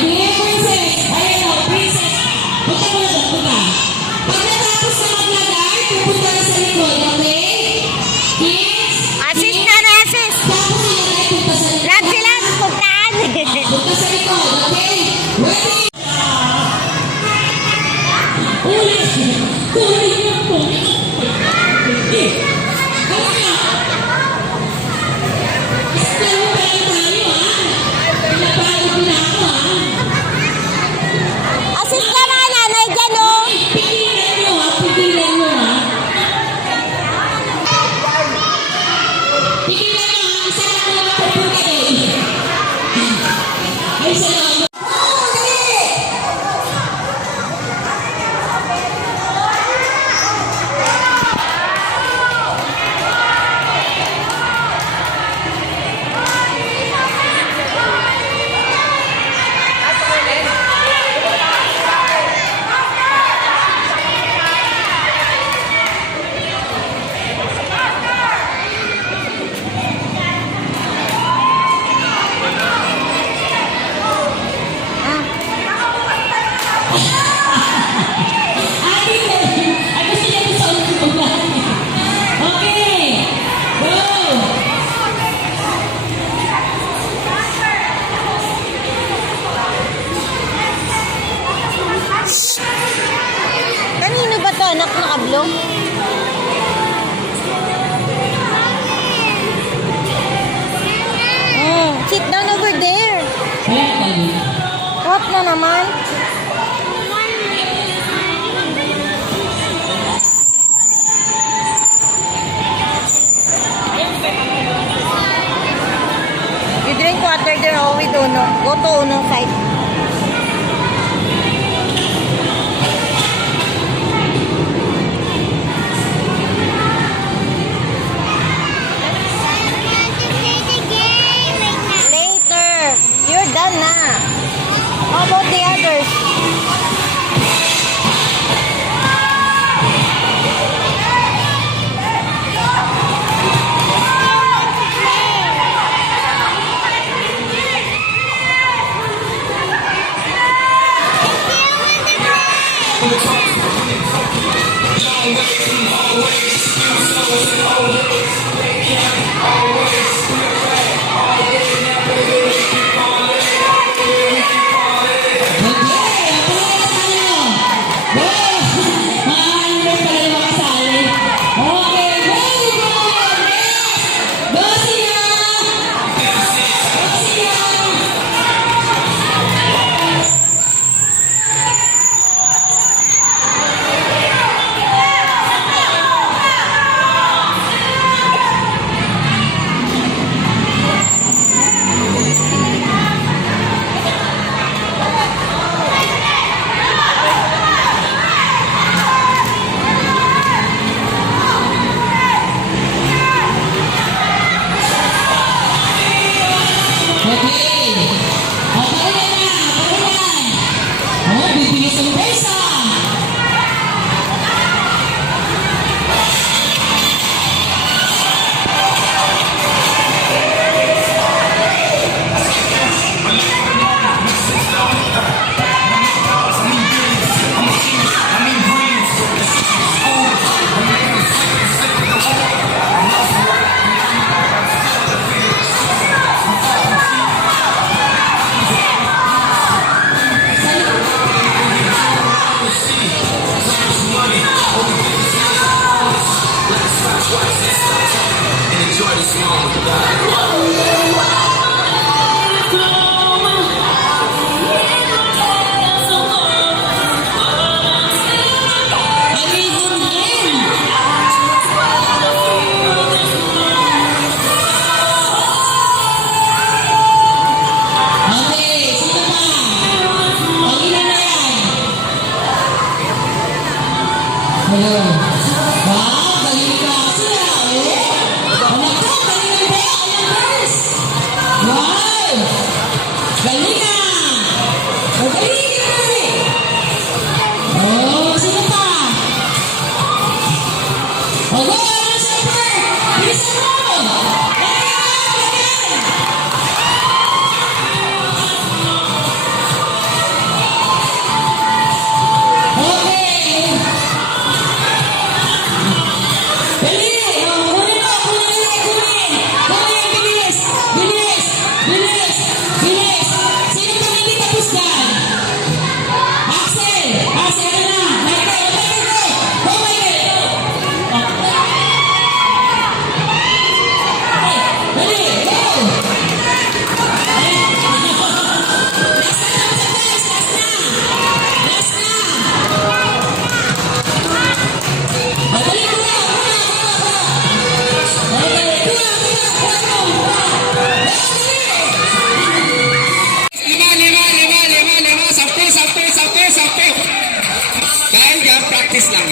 Okay, princess. Ayan o, princess. Punta mo na doon, punta. Pag natapos na maglagay, pupunta na sa likod, okay? Kids? Assist na na, assist. Tapos ilagay, punta sa likod. Lahat sila pupuntaan. Punta sa likod, okay? Ready? Ulit! Tuloy niyo po! Eh! Kaya nga! Isplano pa lang tayo, ha? Pinapagod na ako, ha? Assist ka na, nanay dyan, oh. Pigilan nyo, ha? Pigilan nyo, ha? Pigilan nyo, ha? Isa lang mo lang pupunta eh. Ay, isa lang. Kanino ba to, anak na kablo? Sit down over there. What na naman? You drink water there, oh, with Uno. Go to Uno side. Later. You're done na. How about the others?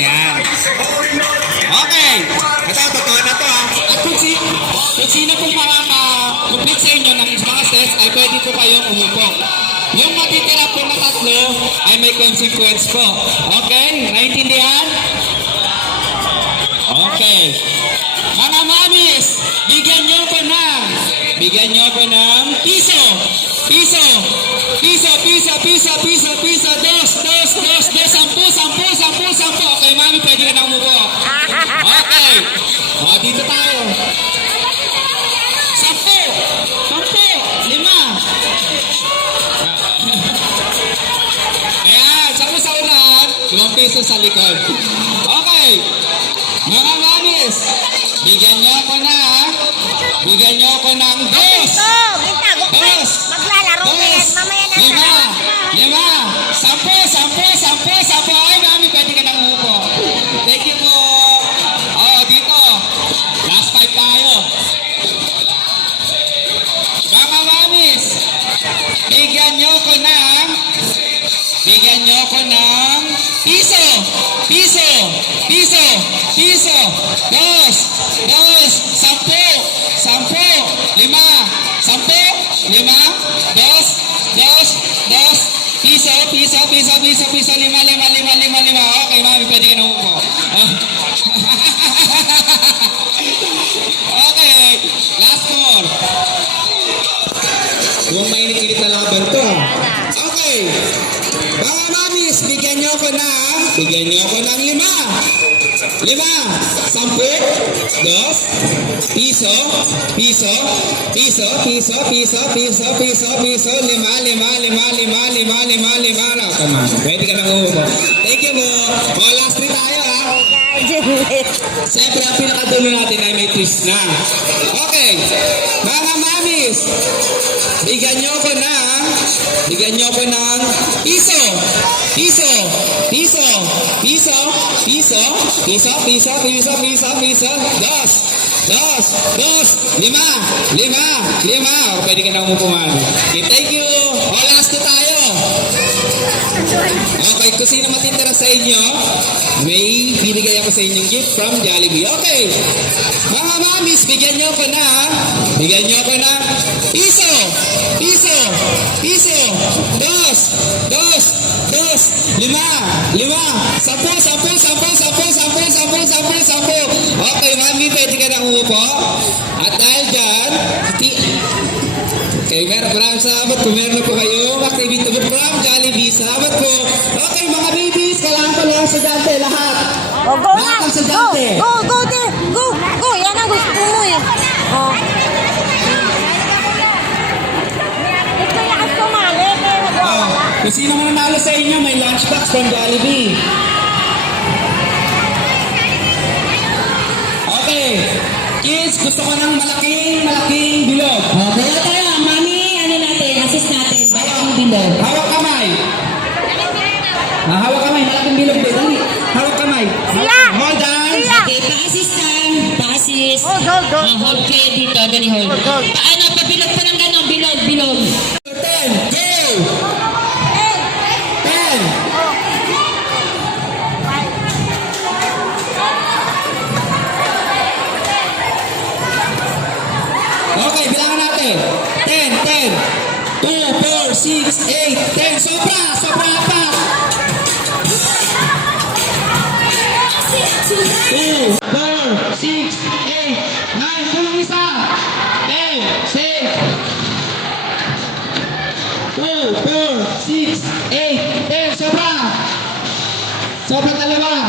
Ayan. Okay. Ito, totoo na to ha. At kung sino pong complete sa inyo ng mga steps ay pwede po kayong umupo. Yung matitira po na tatlo ay may consequence po. Okay? Naintindihan? Okay. Mga mamis, bigyan niyo ko ng piso. Piso. Piso, piso, piso, piso, piso. Dos, dos, dos, dos. 10. Okay, mami, pwede ka na umupo. Okay. O, dito tayo. 10. 5. Ayan, 10 sa unahan, 5 piso sa likod. Okay. Mga mamis, bigyan niyo ako ng dos. Dos. Maglalaro na yan. Mamaya na Lima. 10. Ay, mami, pwede ka nang umupo. Thank you po. Oh, dito. Last 5 tayo. Mga mamis, bigyan niyo ko ng piso. Dos. 10. 5. 5. Dos. Piso. 5. Okay, mami, pwede ka na umupo. Okay, last 4. Huwag mainit-init na laban to. Okay. Mga mamis, bigyan niyo ako ng 5. 10. Dos. Piso. 5. Come on. Pwede ka nang umupo. Thank you po. O, last 3 tayo ha. Siyempre, ang pinakadulo natin ay may twist na. Okay. Mga mamis, bigyan niyo ko ng piso. 5. O, pwede ka nang umupo, mami. Okay, thank you. O, last 2 tayo. Okay, kung sino matitira sa inyo, may binigay ako sa inyong gift from Jollibee. Okay. Mga mamis, bigyan niyo ko ng piso. Dos. 5. 10. 10. Okay, mami, pwede ka nang umupo. At dahil dyan, okay, maraming salamat po. Meron po kayong activity from Jollibee. Salamat po. Okay, mga babies, kailangan ko lang sa dante lahat. Oh, go na. Lahat ng estudyante. Go there. Go. Yan ang gusto mo eh. Oh. Ito yung ang sumali. Kaya nagwawala. Kung sino mo nanalo sa inyo, may lunchbox from Jollibee. Okay. Kids, gusto ko ng malaking bilog. Okay, tayo. Mami, assist natin. Malaking bilog. Hawak kamay. Hawak kamay, malaking bilog din. Dali. Hawak kamay. Siya. Hold on. Siya. Okay, pa-assist. Hold. Hold kayo dito. Dali, hold. Paano? Pabilog pa ng gano'n. Bilog. 10. Go! 10. Okay, bilangan natin. 10. 2, 4, 6, 8, 10. Sobra pa. 2, 4, 6, 8, 9. Tulong isa. 10, 6. 2, 4, 6, 8, 10. Sobra dalawa.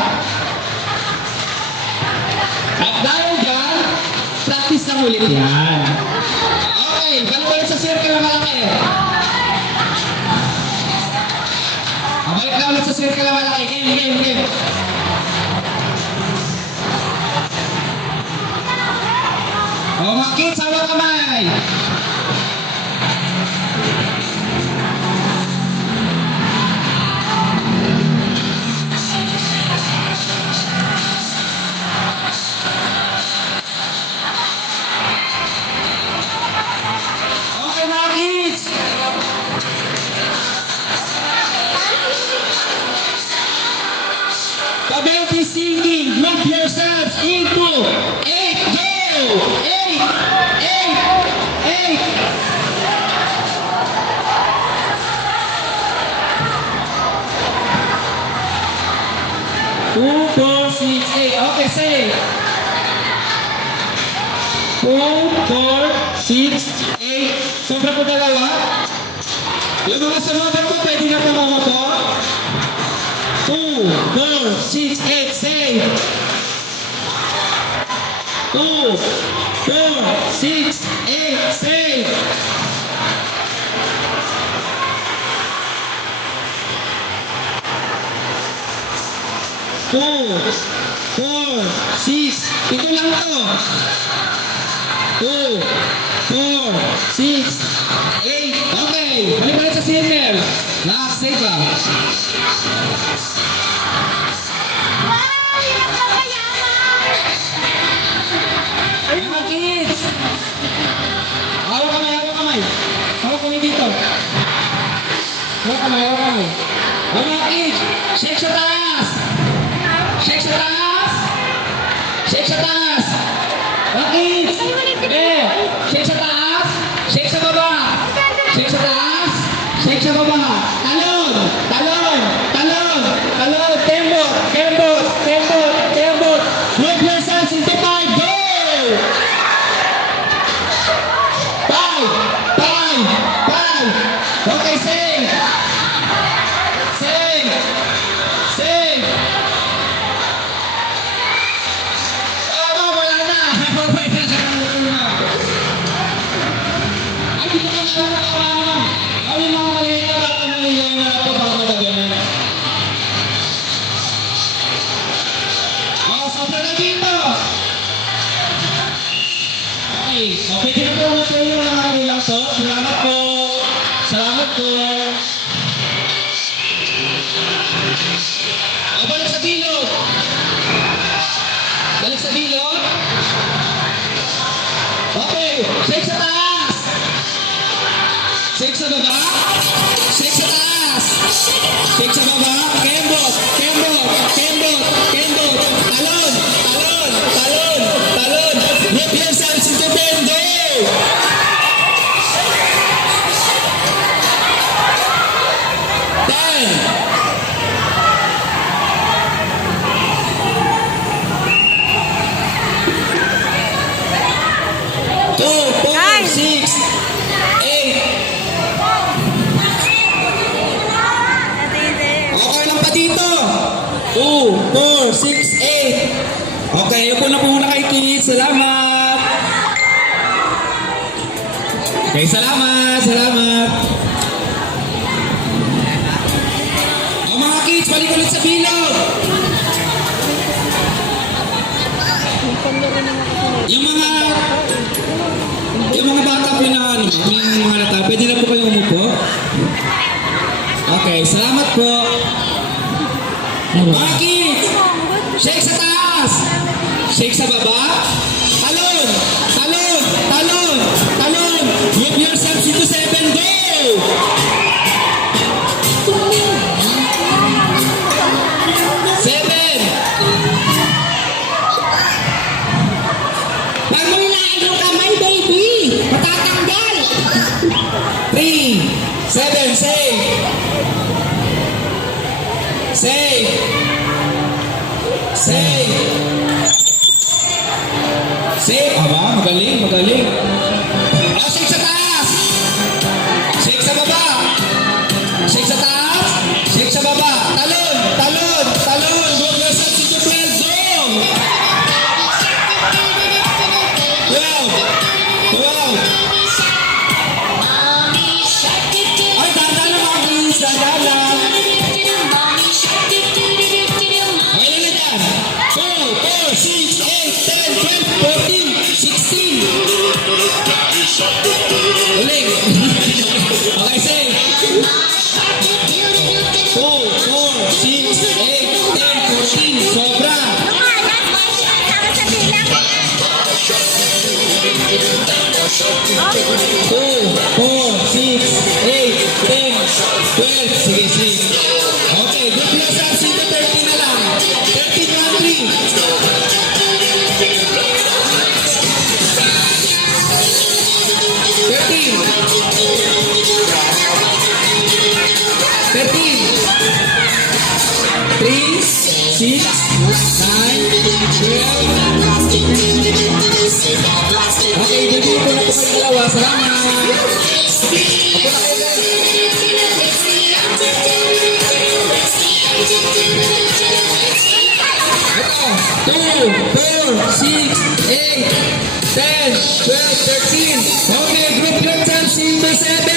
At dahil dyan, practice na ulit yan. Okay, balik sa circle na malaki. Balik na ulit sa circle na malaki. Game. O, mga kids, hawak kamay. Okay, mga kids. Pa-26 sinking. Move yourselves into 8. Go! 8, 8, 8. 2, 4, 6, 8. Okay, say. 2, 4, 6, 8. Sobra po dalawa. Yung mga sumabot ko, pwede na tumama po. 2, 4, 6, 8. Say. 2, 4, 6, 8. Say. 2, 4, 6. Ito lang to. 2, 4, 6, 8. Okay. Balik ulit sa sinner. Last, say ka. Mga kids. Hawak kamay, hawak kamay. Hawak kamay dito. Hawak kamay, hawak kamay. Mga kids. Shake sa taas. Shake sa taas! Shake sa taas! Okay! Shake sa taas! Shake sa baba! Shake sa taas! Shake sa baba! Talon! Talon! Talon! Talon! Tembot! Tembot! Tembot! Tembot! Move yourselves into 5! Go! 5! 5! 5! Okay, sing! Sing! Sing! Pwede na po naman kayo mga kanilang to. Salamat po. Salamat po. O, balik sa bilog. Balik sa bilog. Okay. Shake sa taas. Shake sa baba. Shake sa taas. Shake sa baba. Kembot. Kembot. Kembot. Kembot. Talon. Talon. Talon. Talon. Move yourselves into bendo. 2, 4, 6, 8. Okay lang pa dito. 2, 4, 6, 8. Okay, upo na po muna kay kids. Salamat. Okay, salamat. Salamat. O mga kids, balik ulit sa bilog. Yung mga bata po na ano, yung mga nata, pwede na po kayong umupo. Okay, salamat po. Mga kids, shake sa taas, shake sa baba, talon, talon, talon, talon, move yourselves into 7, go! 7. Pag mo hilain yung kamay, baby, matatanggal. 3, 7, save. Save. Save. Save. Aba, magaling, magaling. O, shake sa taas. Shake sa baba. Shake sa taas. Shake sa baba. Talon, talon, talon. Move yourself into 12 zone. 12. 12. Ay, tanda na mga kids. Tanda na. Okay na dyan. 2, 4, 6, 8, 10, 12, 14, 16. Uling. Okay, say. 2, 4, 6, 8, 10, 14. Sobra. 2, 4, 6, 8, 10, 12. Sige, sige. Okay, good yourselves into 13 na lang. 13, 1, 3. Okay, bigay ko na po kayo dalawa. Salamat. Ako na kayo. Ito, 2, 4, 6, 8, 10, 12, 13. Okay, group your times into 7.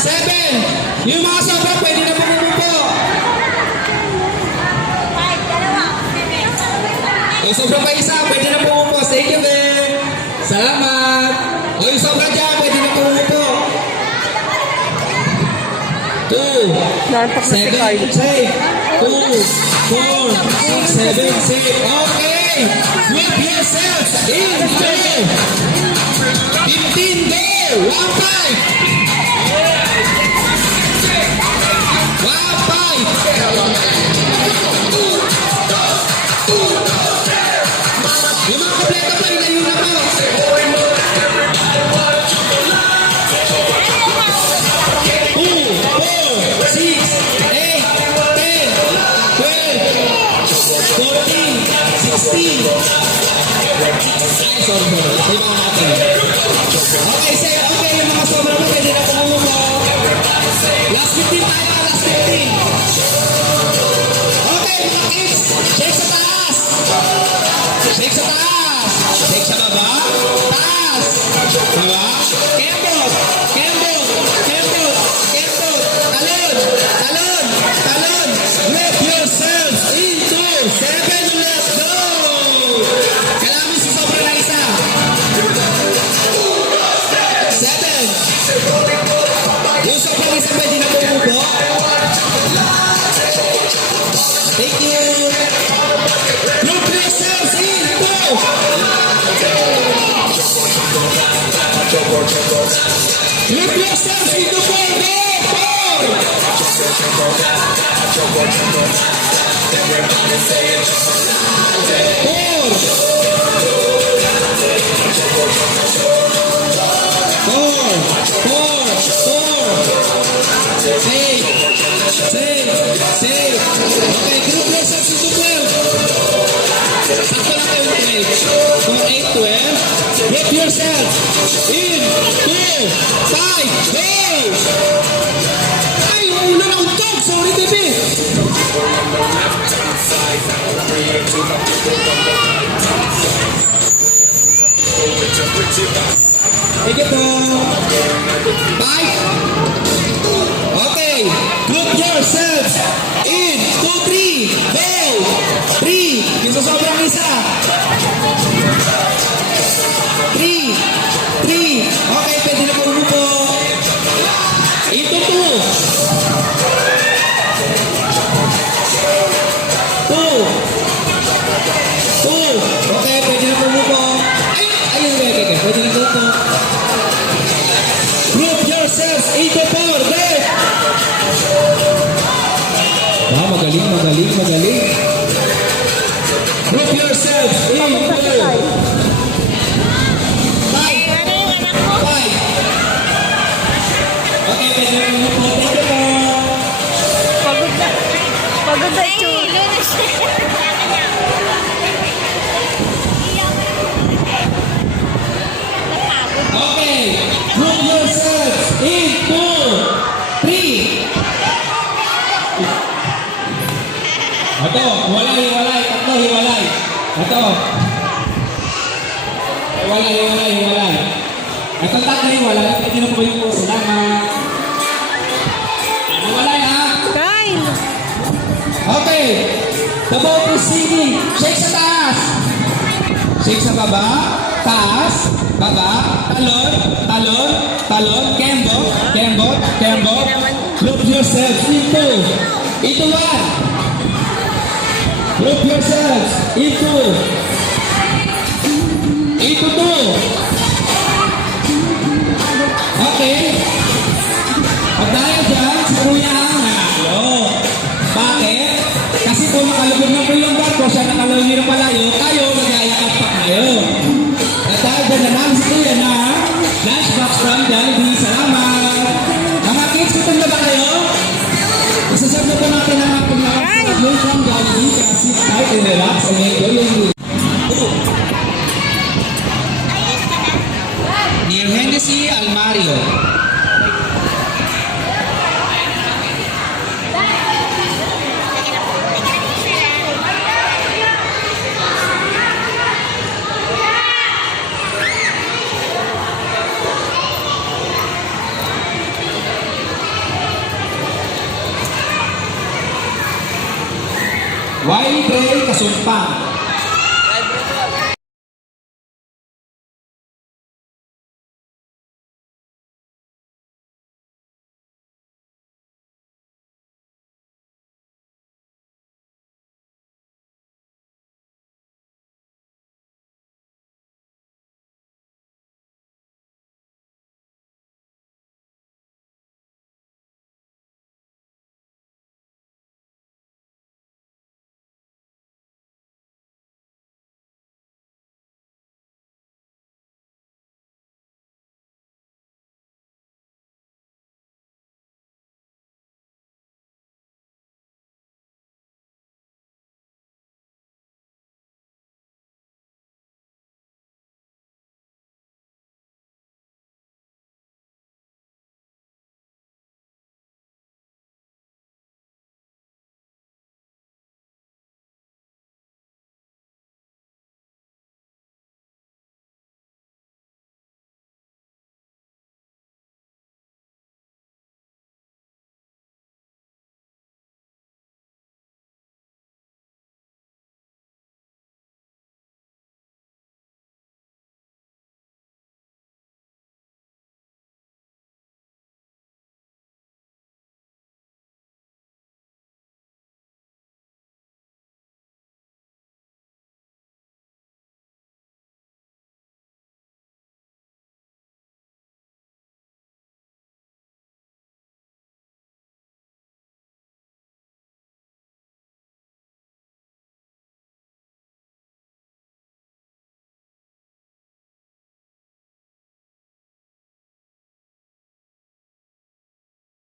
7. Yung mga sobra, pwede na pumupo. Yung sobra pa isa, pwede na pumupo. Thank you, Ben. Salamat. O yung sobra dyan, pwede na pumupo. 2, Nantok na si 7, Carl. safe. 2, 4, 6, 7, safe. Okay. Whip yourselves in 15, go. 1, 5. 1, 5. Yung mga kompleto pa, ilayo na po. 2, 4, 6, 8, 10, 12, 14, 16. Ay, sorry. Sayo mga natin. Okay, say, okay, yung mga sobra mo, pwede na pumupo. Last 15 tayo, last 15. Okay, mga kids, shake sa taas. Shake sa taas. Shake sa baba. Taas. Baba. Kembot. Kembot. Kembot. Kembot. Talon. Talon. Talon. Whip yourselves into 7. Let's go. Kailangan mo si sobra na isa. 7. Yung sobrang isa pwede na pumupo. Thank you. Group yourselves in. Go. Group yourselves into 4. Go. 4. Okay, group yourselves into 12. Sakto lang kayo 12. Kung 8, 12. Group yourselves in 2, 5, go! Ay, ulo na untog. Sorry, baby. Sige po. 5. Okay. Group yourselves in 2, 3. Go. 3. Yung sa sobrang isa. 3. 3. Okay, pwede na pumupo. Into 2. 2. 2. Okay, pwede na pumupo. Ayun, okay. Pwede na pumupo. Group yourselves into 4. Go! Ah, magaling. Group yourselves into 5. 5. Okay, pwede na pumupo. Thank you po. Pagod na. Pagod na ito. Okay, group yourselves into 3. Ito, hiwalay. Tatlo, hiwalay. Ito. Hiwalay. Ito tatlo, hiwalay. Pwede na po yung puso. Salamat. Hiwalay, ha? Kyle. Okay. The ball proceeding. Shake sa taas. Shake sa baba. Taas. Baba. Talon. Kembot. Group yourselves into 1. Group yourselves into 2. Okay. Pag dahil dyan, si Kuya ang nanalo. Bakit? Kasi kung nakalubog na po yung barko, siya nakalawin ng palayo, tayo, magayakap pa kayo. At dahil dyan nanalo si Kuya na lunchbox from Jollibee. Salamat. Mga Wiley Trey Kasumpang.